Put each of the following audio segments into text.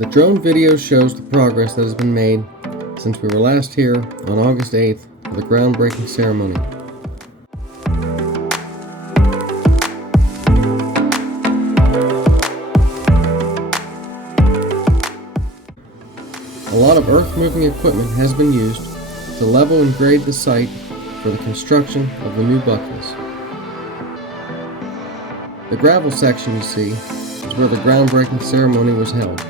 The drone video shows the progress that has been made since we were last here on August 8th for the groundbreaking ceremony. A lot of earth-moving equipment has been used to level and grade the site for the construction of the new BUC-EE'S. The gravel section you see is where the groundbreaking ceremony was held.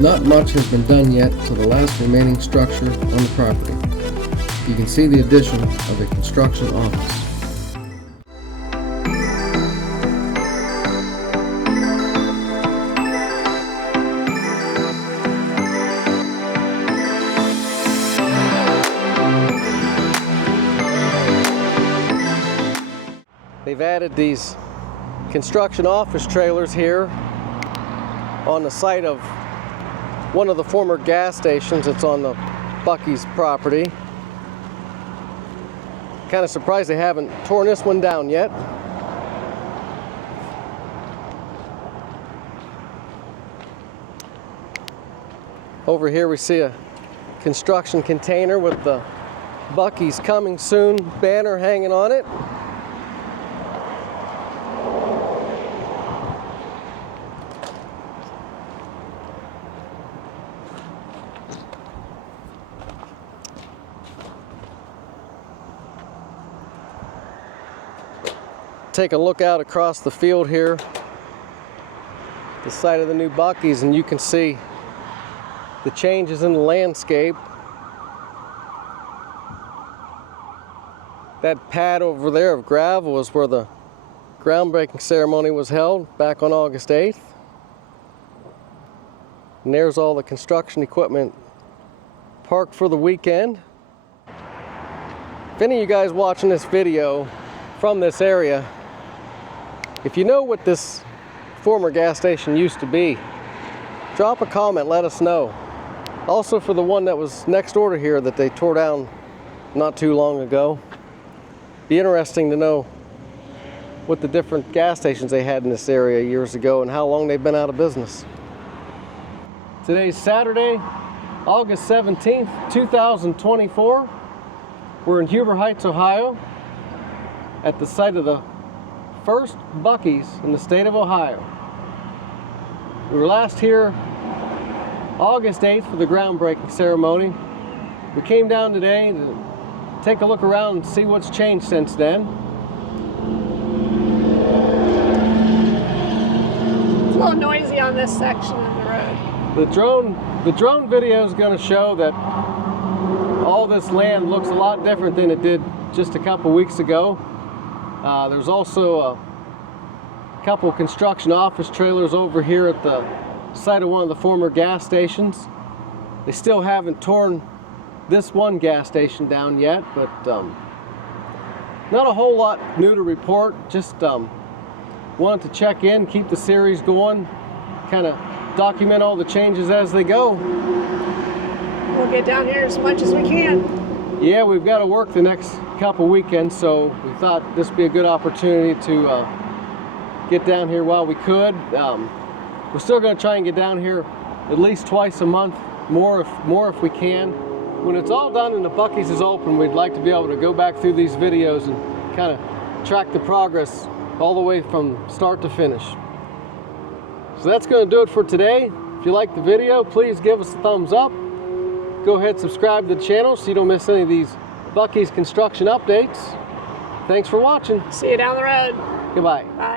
Not much has been done yet to the last remaining structure on the property. You can see the addition of a construction office. They've added these construction office trailers here on the site of one of the former gas stations that's on the BUC-EE'S property. Kind of surprised they haven't torn this one down yet. Over here we see a construction container with the BUC-EE'S coming soon banner hanging on it. Take a look out across the field here, the site of the new BUC-EE'S, and you can see the changes in the landscape. That pad over there of gravel is where the groundbreaking ceremony was held back on August 8th. And there's all the construction equipment parked for the weekend. If any of you guys watching this video from this area, if you know what this former gas station used to be, drop a comment, let us know. Also for the one that was next door to here that they tore down not too long ago. Be interesting to know what the different gas stations they had in this area years ago and how long they've been out of business. Today's Saturday, August 17th, 2024. We're in Huber Heights, Ohio, at the site of the First Buc-ee's in the state of Ohio. We were last here August 8th for the groundbreaking ceremony. We came down today to take a look around and see what's changed since then. It's a little noisy on this section of the road. The drone video is going to show that all this land looks a lot different than it did just a couple weeks ago. There's also a couple construction office trailers over here at the site of one of the former gas stations. They still haven't torn this one gas station down yet, but not a whole lot new to report. Just wanted to check in, keep the series going, kind of document all the changes as they go. We'll get down here as much as we can. Yeah, we've got to work the next couple weekends, so we thought this would be a good opportunity to get down here while we could. We're still going to try and get down here at least twice a month, more if we can. When it's all done and the BUC-ee'S is open, we'd like to be able to go back through these videos and kind of track the progress all the way from start to finish. So that's going to do it for today. If you like the video, please give us a thumbs up. Go ahead and subscribe to the channel so you don't miss any of these BUC-ee'S construction updates. Thanks for watching. See you down the road. Goodbye. Bye.